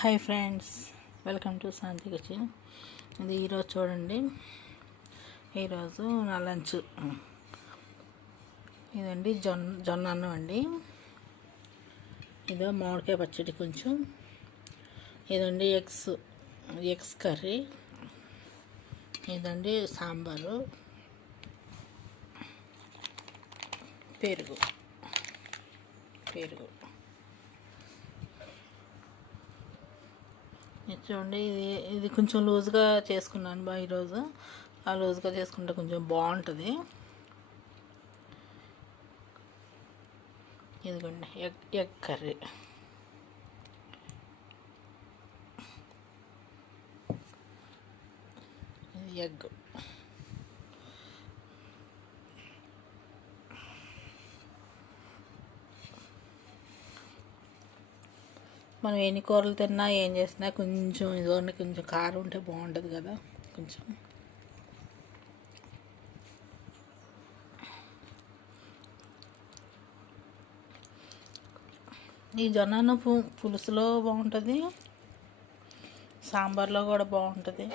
Hi friends, welcome to Shanti kitchen. ఇది ఈరోజు చూడండి, ఈరోజు నా లంచ్ ఇదండి. జొన్న అన్నం అండి. ఇదో మామిడికాయ పచ్చడి కొంచెం. ఇదండి ఎగ్స్ కర్రీ. ఇదండి సాంబారు, పెరుగు. చూడండి, ఇది కొంచెం లూజ్గా చేసుకున్నాను ఈరోజు. ఆ లూజ్గా చేసుకుంటే కొంచెం బాగుంటుంది. ఇదిగోండి ఎగ్ కర్రీ. ఇది ఎగ్. మనం ఎన్ని కూరలు తిన్నా ఏం చేసినా కొంచెం ఇదిగోండి, కొంచెం కారం ఉంటే బాగుంటుంది కదా. కొంచెం ఈ జొన్న పులుసులో బాగుంటుంది, సాంబార్లో కూడా బాగుంటుంది,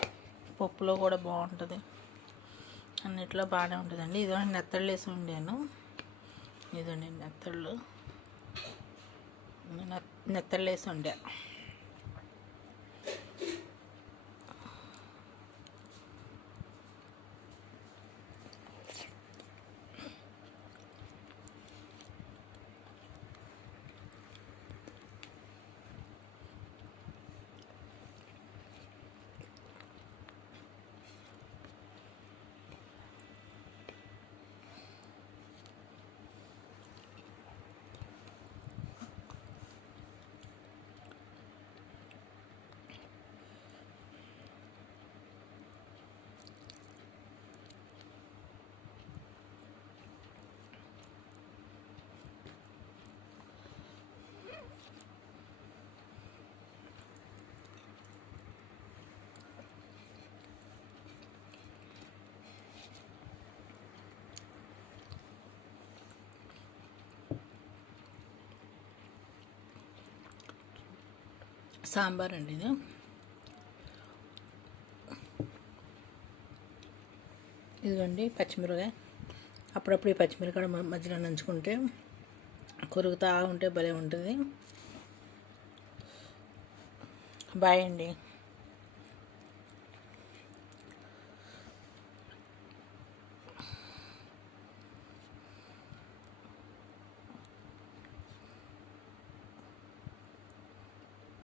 పప్పులో కూడా బాగుంటుంది, అన్నిట్లో బాగానే ఉంటుందండి. ఇదిగోండి నెత్తళ్ళు వేసి వండాను. ఇదండి నెత్తళ్ళు వేసి వండా. సాంబార్ అండి ఇది. ఇదిగోండి పచ్చిమిరపకాయ. అప్పుడప్పుడు ఈ పచ్చిమిరపకాయ మధ్యలో నంచుకుంటే కొరుకుతూ ఉంటే భలే ఉంటుంది. బాయ్ అండి.